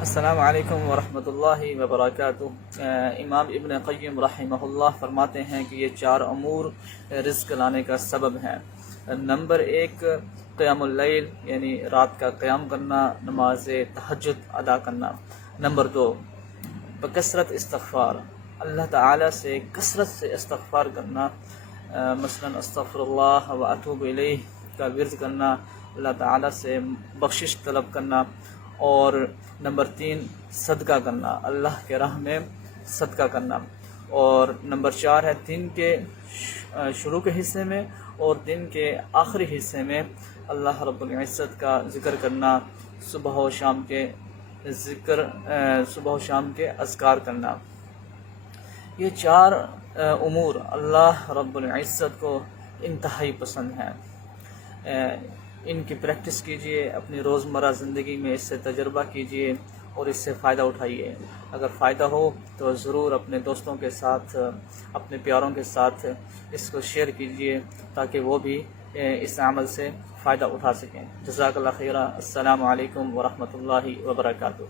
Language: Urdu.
السلام علیکم ورحمۃ اللہ وبرکاتہ۔ امام ابن قیم رحمہ اللہ فرماتے ہیں کہ یہ 4 امور رزق لانے کا سبب ہیں۔ نمبر 1 قیام اللیل، یعنی رات کا قیام کرنا، نماز تہجد ادا کرنا۔ نمبر 2 بکثرت استغفار، اللہ تعالیٰ سے کثرت سے استغفار کرنا، مثلا استغفر اللہ و اتوب الیہ کا ورد کرنا، اللہ تعالیٰ سے بخشش طلب کرنا۔ اور نمبر 3 صدقہ کرنا، اللہ کے راہ میں صدقہ کرنا۔ اور نمبر 4 ہے دن کے شروع کے حصے میں اور دن کے آخری حصے میں اللہ رب العزت کا ذکر کرنا، صبح و شام کے اذکار کرنا۔ یہ 4 امور اللہ رب العزت کو انتہائی پسند ہیں۔ ان کی پریکٹس کیجئے، اپنی روزمرہ زندگی میں اس سے تجربہ کیجئے اور اس سے فائدہ اٹھائیے۔ اگر فائدہ ہو تو ضرور اپنے دوستوں کے ساتھ، اپنے پیاروں کے ساتھ اس کو شیئر کیجئے تاکہ وہ بھی اس عمل سے فائدہ اٹھا سکیں۔ جزاک اللہ خیرہ۔ السلام علیکم ورحمۃ اللہ وبرکاتہ۔